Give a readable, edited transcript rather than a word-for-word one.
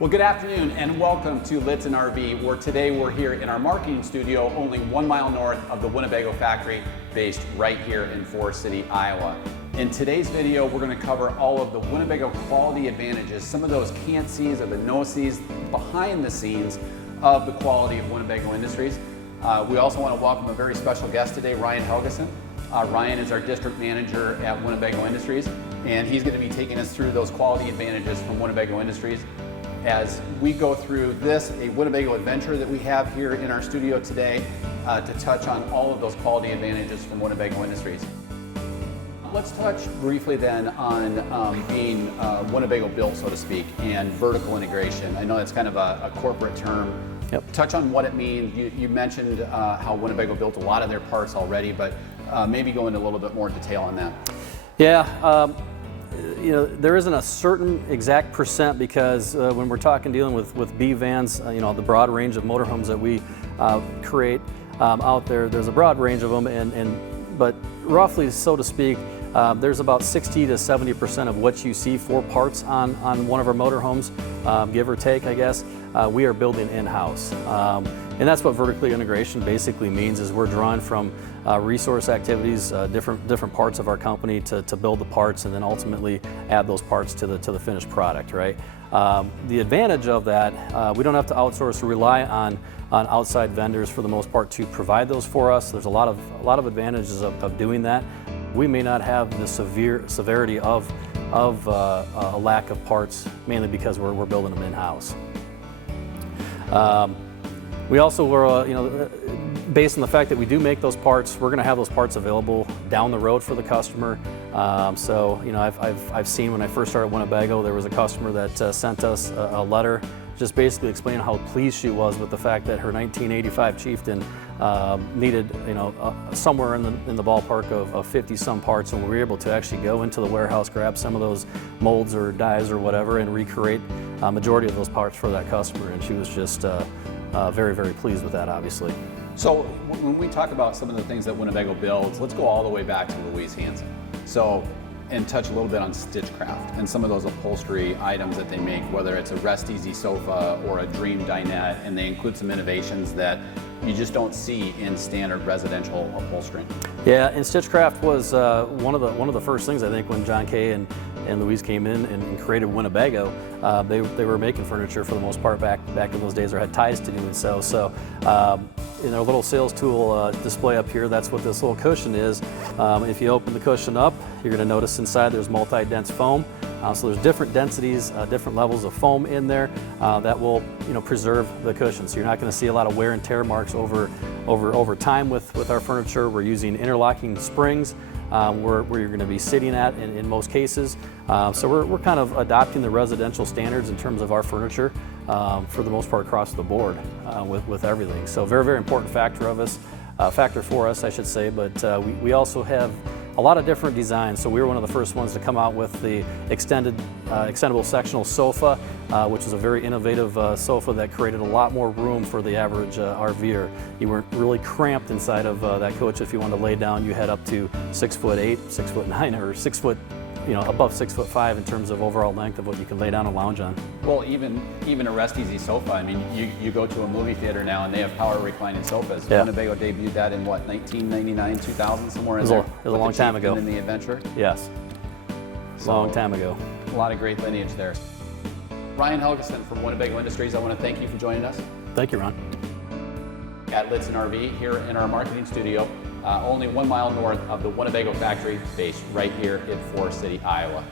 Well, good afternoon and welcome to Lichtsinn RV, where today we're here in our marketing studio only 1 mile north of the Winnebago Factory, based right here in Forest City, Iowa. In today's video, we're going to cover all of the Winnebago Quality Advantages, some of those can't-sees or the no-sees behind the scenes of the quality of Winnebago Industries. We also want to welcome a very special guest today, Ryan Helgeson. Ryan is our district manager at Winnebago Industries, and he's going to be taking us through those quality advantages from Winnebago Industries as we go through this, a Winnebago adventure that we have here in our studio today to touch on all of those quality advantages from Winnebago Industries. Let's touch briefly then on being Winnebago Built, so to speak, and vertical integration. I know that's kind of a corporate term. Yep. Touch on what it means. You mentioned how Winnebago built a lot of their parts already, but maybe go into a little bit more detail on that. Yeah, you know, there isn't a certain exact percent because when we're dealing with B vans, you know, the broad range of motorhomes that we create out there, there's a broad range of them, but roughly, so to speak, there's about 60 to 70% of what you see for parts on one of our motorhomes, give or take, I guess, we are building in-house. And that's what vertical integration basically means, is we're drawing from resource activities, different parts of our company to build the parts and then ultimately add those parts to the finished product, right? The advantage of that, we don't have to outsource or rely on outside vendors for the most part to provide those for us. There's a lot of advantages of doing that. We may not have the severity of a lack of parts, mainly because we're building them in-house. We also were, you know, based on the fact that we do make those parts, we're going to have those parts available down the road for the customer. So, you know, I've seen when I first started Winnebago, there was a customer that sent us a letter just basically explaining how pleased she was with the fact that her 1985 Chieftain needed, you know, somewhere in the ballpark of 50 some parts, and we were able to actually go into the warehouse, grab some of those molds or dies or whatever, and recreate a majority of those parts for that customer, and she was just very, very pleased with that, obviously. So when we talk about some of the things that Winnebago builds, let's go all the way back to Louise Hanson. So, and touch a little bit on Stitchcraft and some of those upholstery items that they make, whether it's a rest easy sofa or a dream dinette, and they include some innovations that you just don't see in standard residential upholstery. Yeah, and Stitchcraft was one of the first things, I think, when John Kay and Louise came in and created Winnebago. They were making furniture for the most part back in those days, or had ties to doing so. So in our little sales tool display up here, that's what this little cushion is. If you open the cushion up, you're going to notice inside there's multi-dense foam. So there's different densities, different levels of foam in there that will, you know, preserve the cushion. So you're not going to see a lot of wear and tear marks over time with our furniture. We're using interlocking springs where you're going to be sitting at in most cases. So we're kind of adopting the residential standards in terms of our furniture for the most part across the board with everything. So very, very important factor for us, I should say. But we also have a lot of different designs. So we were one of the first ones to come out with the extendable sectional sofa, which is a very innovative sofa that created a lot more room for the average RVer. You weren't really cramped inside of that coach. If you wanted to lay down, you had up to 6'8", 6'9", or 6 foot, you know, above 6'5" in terms of overall length of what you can lay down and lounge on. Well, even a rest easy sofa. I mean, you go to a movie theater now and they have power reclining sofas. Yeah. Winnebago debuted that in what, 1999, 2000, somewhere in there. It was a long time ago. In the adventure. Yes. Long time ago. A lot of great lineage there. Ryan Helgeson from Winnebago Industries, I want to thank you for joining us. Thank you, Ron. At Lichtsinn RV here in our marketing studio, only 1 mile north of the Winnebago Factory, based right here in Forest City, Iowa.